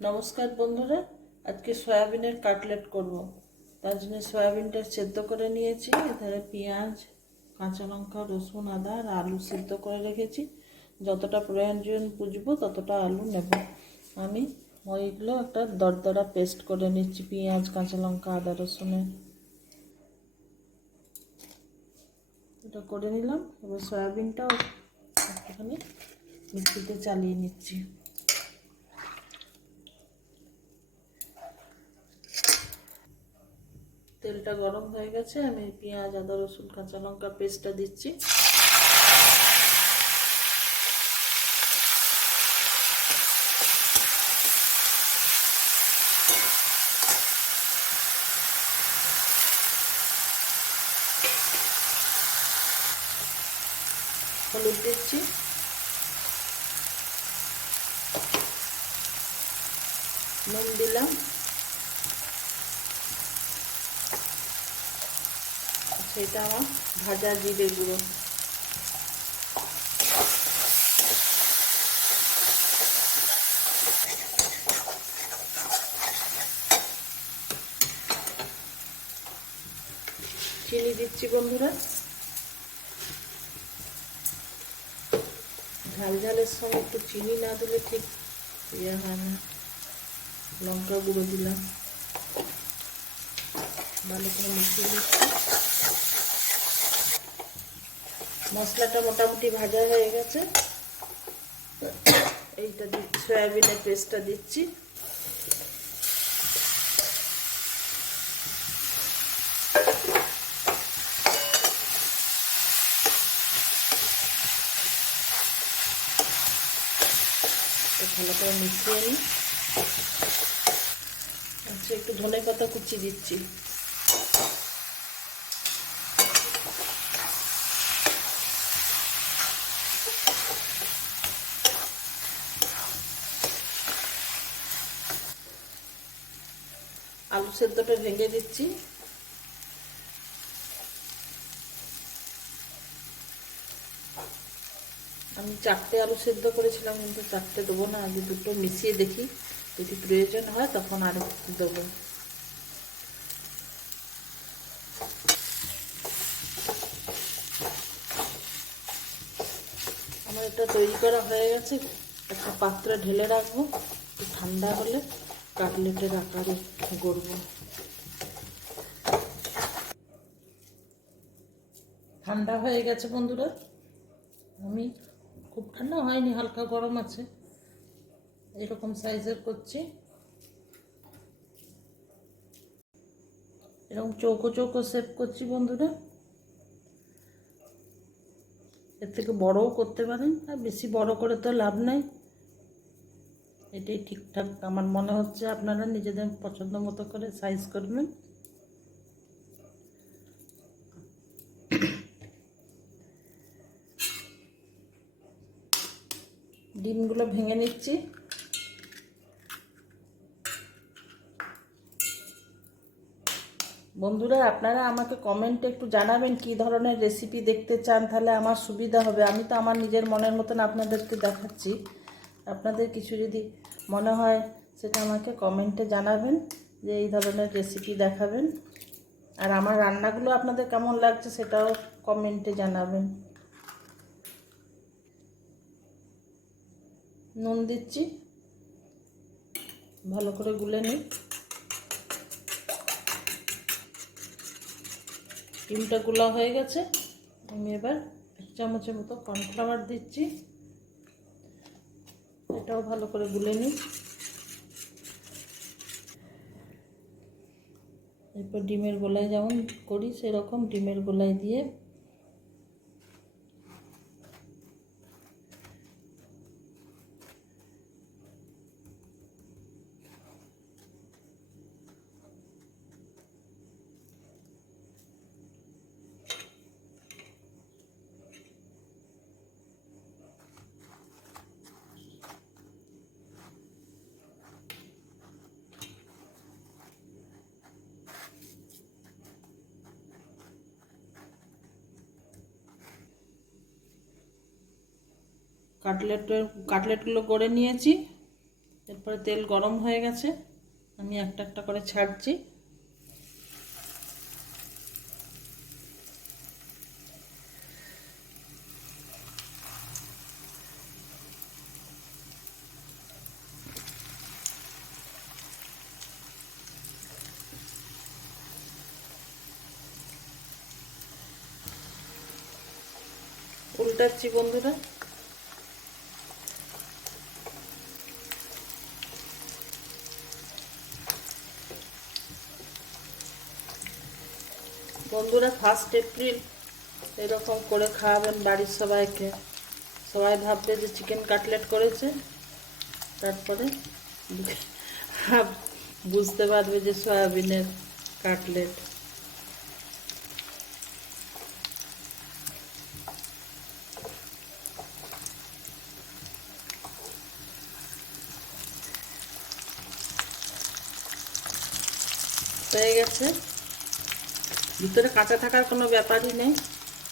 নমস্কার বন্ধুরা, আজকে সয়াবিনের কাটলেট করব। তার জন্য সয়াবিনটা সেদ্ধ করে নিয়েছি এধারে পেঁয়াজ, কাঁচা লঙ্কা, রসুন, আদা আর আলু সেদ্ধ করে রেখেছি। যতটা প্রয়োজন বুঝব, ততটা আলু নেব। আমি ওইগুলো একটা দরদরা পেস্ট করে নিচ্ছি, পেঁয়াজ, কাঁচা লঙ্কা, আদা রসুনের এটা করে নিলাম, এবার সয়াবিনটাও একটুখানি মিক্সিতে চালিয়ে নিচ্ছি। তেলটা গরম হয়ে গেছে, আমি পেঁয়াজ, আদা, রসুন, কাঁচা লঙ্কা পেস্টটা দিচ্ছি। হলুদ দিচ্ছি। নুন দিলাম। সেটা আমার ভাজা জিরে গুঁড়ো। চিনি দিচ্ছি বন্ধুরা। ঝাল ঝালের সময় একটু চিনি না দিলে ঠিক ইয়ে হয় না। লঙ্কা গুঁড়ো দিলাম। ভালো করে মিশিয়ে দিচ্ছি মশলাটা মোটামুটি ভাজা হয়ে গেছে। এইটা সয়াবিনের পেস্টটা দিচ্ছি। ভালো করে মিশিয়ে নিই। আচ্ছা একটু ধনে পাতা কুচি দিচ্ছি। সেদ্ধটা ভেঙে দিচ্ছি। আমি চারটে আলু সেদ্ধ করেছিলাম, কিন্তু চারটে দেবো না, আগে দুটো মিশিয়ে দেখি। যদি প্রয়োজন হয়, তখন আরও দেবো। আমার এটা তৈরি করা হয়ে গেছে। একটা পাত্রে ঢেলে রাখব ঠান্ডা হলে। কাটলেটের আকারে গড়ব। ঠান্ডা হয়ে গেছে বন্ধুরা। আমি খুব ঠান্ডা হয়নি, হালকা গরম আছে। এরকম সাইজের করছি। এরকম চৌকো চৌকো শেপ করছি বন্ধুরা। এর থেকে বড়ও করতে পারেন, আর বেশি বড় করে তো লাভ নাই। এটাই ঠিকঠাক। আমার মনে হচ্ছে আপনারা নিজেদের পছন্দ মতো করে সাইজ করবেন। ডিমগুলো ভেঙে নিচ্ছি। বন্ধুরা, আপনারা আমাকে কমেন্টে একটু জানাবেন কি ধরনের রেসিপি দেখতে চান, তাহলে আমার সুবিধা হবে। আমি তো আমার নিজের মনের মতন আপনাদেরকে দেখাচ্ছি। আপনাদের কিছু যদি মনে হয় সেটা আমাকে কমেন্টে জানাবেন যে এই ধরনের রেসিপি দেখাবেন। আর আমার রান্নাগুলো আপনাদের কেমন লাগছে সেটাও কমেন্টে জানাবেন। নুন দিচ্ছি। ভালো করে গুলে নিই। ডিমটা গুলা হয়ে গেছে। আমি এবার এক চামচের মতো কর্নফ্লাওয়ার দিচ্ছি। এটাও ভালো করে গুলে নিই। এরপর ডিমের গোলায় যেমন করি সেরকম ডিমের গোলায় দিয়ে কাটলেটের কাটলেটগুলো করে নিয়েছি। এরপরে তেল গরম হয়ে গেছে। আমি একটা একটা করে ছাড়ছি। উল্টাচ্ছি বন্ধুরা। বন্ধুরা ফার্স্ট এপ্রিল এরকম করে খাওয়াবেন বাড়ির সবাইকে। সবাই ভাববে যে চিকেন কাটলেট করেছে। তারপরে বুঝতে পারবে যে সয়াবিনের কাটলেট হয়ে গেছে। ভিতরে কাঁচা থাকার কোনো ব্যাপারই নেই।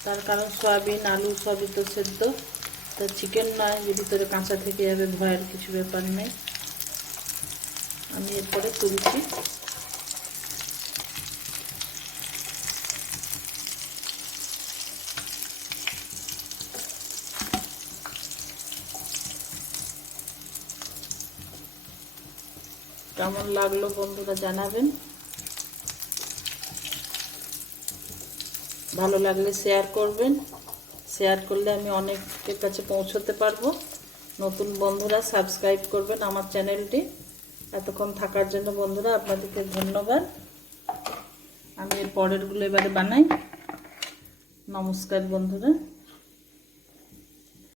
তার কারণ সয়াবিন, আলু সবই তো সেদ্ধ। তো চিকেন নয়, যে ভিতরে কাঁচা থেকে যাবে ভয়ের কিছু ব্যাপার নেই। আমি এরপরে তুলছি। কেমন লাগল বন্ধুরা জানাবেন। ভালো লাগলে শেয়ার করবেন। শেয়ার করলে আমি অনেকের কাছে পৌঁছতে পারব। নতুন বন্ধুরা সাবস্ক্রাইব করবেন আমার চ্যানেলটি এতক্ষণ থাকার জন্য বন্ধুরা আপনাদেরকে ধন্যবাদ। আমি পরেরগুলো এবারে বানাই। নমস্কার বন্ধুরা।